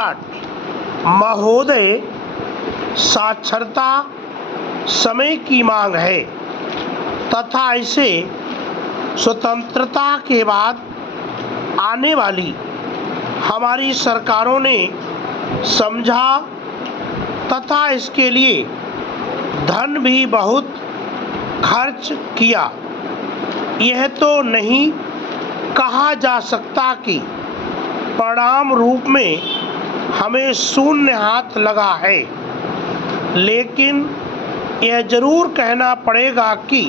Start. महोदय, साक्षरता समय की मांग है तथा इसे स्वतंत्रता के बाद आने वाली हमारी सरकारों ने समझा तथा इसके लिए धन भी बहुत खर्च किया। यह तो नहीं कहा जा सकता कि परिणाम रूप में हमें शून्य हाथ लगा है, लेकिन यह जरूर कहना पड़ेगा कि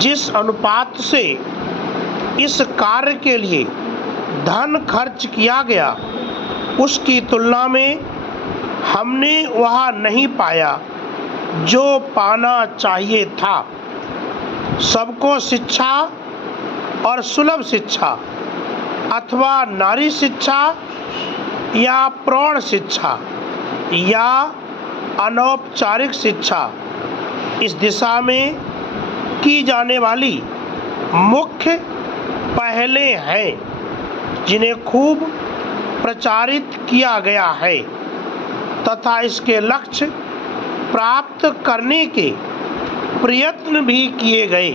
जिस अनुपात से इस कार्य के लिए धन खर्च किया गया उसकी तुलना में हमने वह नहीं पाया जो पाना चाहिए था। सबको शिक्षा और सुलभ शिक्षा अथवा नारी शिक्षा या प्रौढ़ शिक्षा या अनौपचारिक शिक्षा इस दिशा में की जाने वाली मुख्य पहलें हैं जिन्हें खूब प्रचारित किया गया है तथा इसके लक्ष्य प्राप्त करने के प्रयत्न भी किए गए।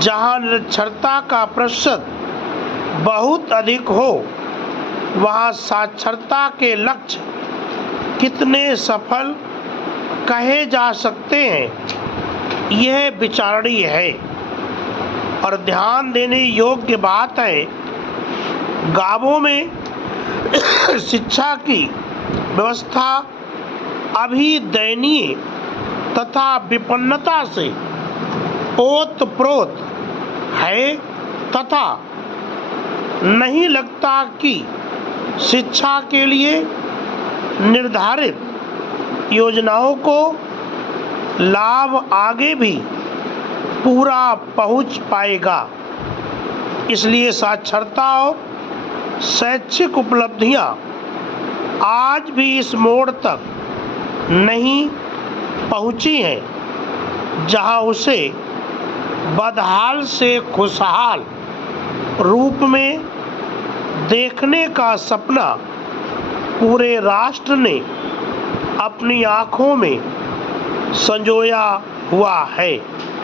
जहाँ निरक्षरता का प्रतिशत बहुत अधिक हो वहाँ साक्षरता के लक्ष्य कितने सफल कहे जा सकते हैं, यह विचारणीय है और ध्यान देने योग्य बात है। गांवों में शिक्षा की व्यवस्था अभी दयनीय तथा विपन्नता से ओतप्रोत है तथा नहीं लगता कि शिक्षा के लिए निर्धारित योजनाओं को लाभ आगे भी पूरा पहुंच पाएगा। इसलिए साक्षरता और शैक्षिक उपलब्धियां आज भी इस मोड़ तक नहीं पहुंची हैं जहां उसे बदहाल से खुशहाल रूप में देखने का सपना पूरे राष्ट्र ने अपनी आँखों में संजोया हुआ है।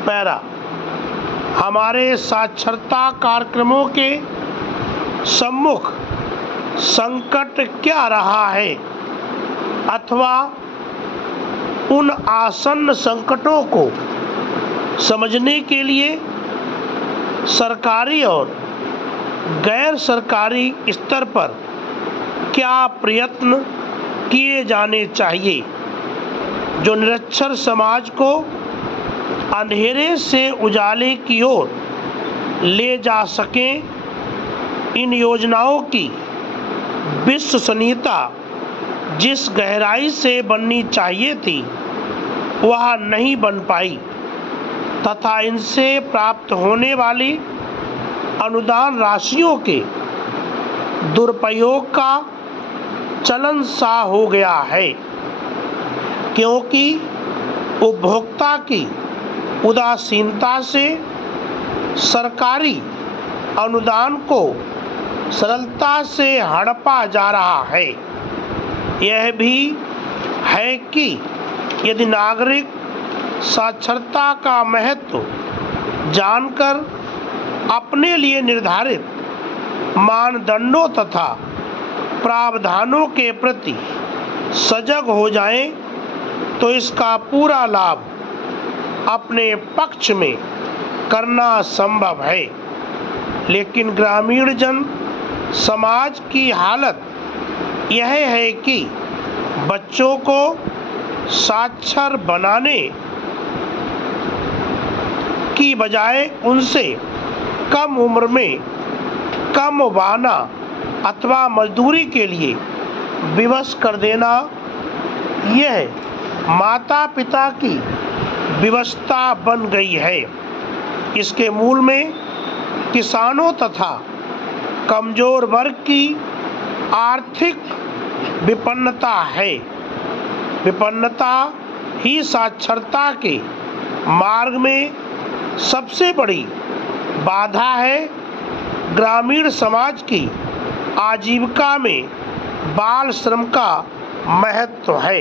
पैरा हमारे साक्षरता कार्यक्रमों के सम्मुख संकट क्या रहा है अथवा उन आसन्न संकटों को समझने के लिए सरकारी और गैर सरकारी स्तर पर क्या प्रयत्न किए जाने चाहिए जो निरक्षर समाज को अंधेरे से उजाले की ओर ले जा सकें। इन योजनाओं की विश्वसनीयता जिस गहराई से बननी चाहिए थी वह नहीं बन पाई तथा इनसे प्राप्त होने वाली अनुदान राशियों के दुरुपयोग का चलन सा हो गया है, क्योंकि उपभोक्ता की उदासीनता से सरकारी अनुदान को सरलता से हड़पा जा रहा है। यह भी है कि यदि नागरिक साक्षरता का महत्व जानकर अपने लिए निर्धारित मानदंडों तथा प्रावधानों के प्रति सजग हो जाएं, तो इसका पूरा लाभ अपने पक्ष में करना संभव है। लेकिन ग्रामीण जन समाज की हालत यह है कि बच्चों को साक्षर बनाने की बजाय उनसे कम उम्र में कमवाना अथवा मजदूरी के लिए विवश कर देना, यह माता पिता की विवशता बन गई है। इसके मूल में किसानों तथा कमजोर वर्ग की आर्थिक विपन्नता है। विपन्नता ही साक्षरता के मार्ग में सबसे बड़ी बाधा है। ग्रामीण समाज की आजीविका में बाल श्रम का महत्व है।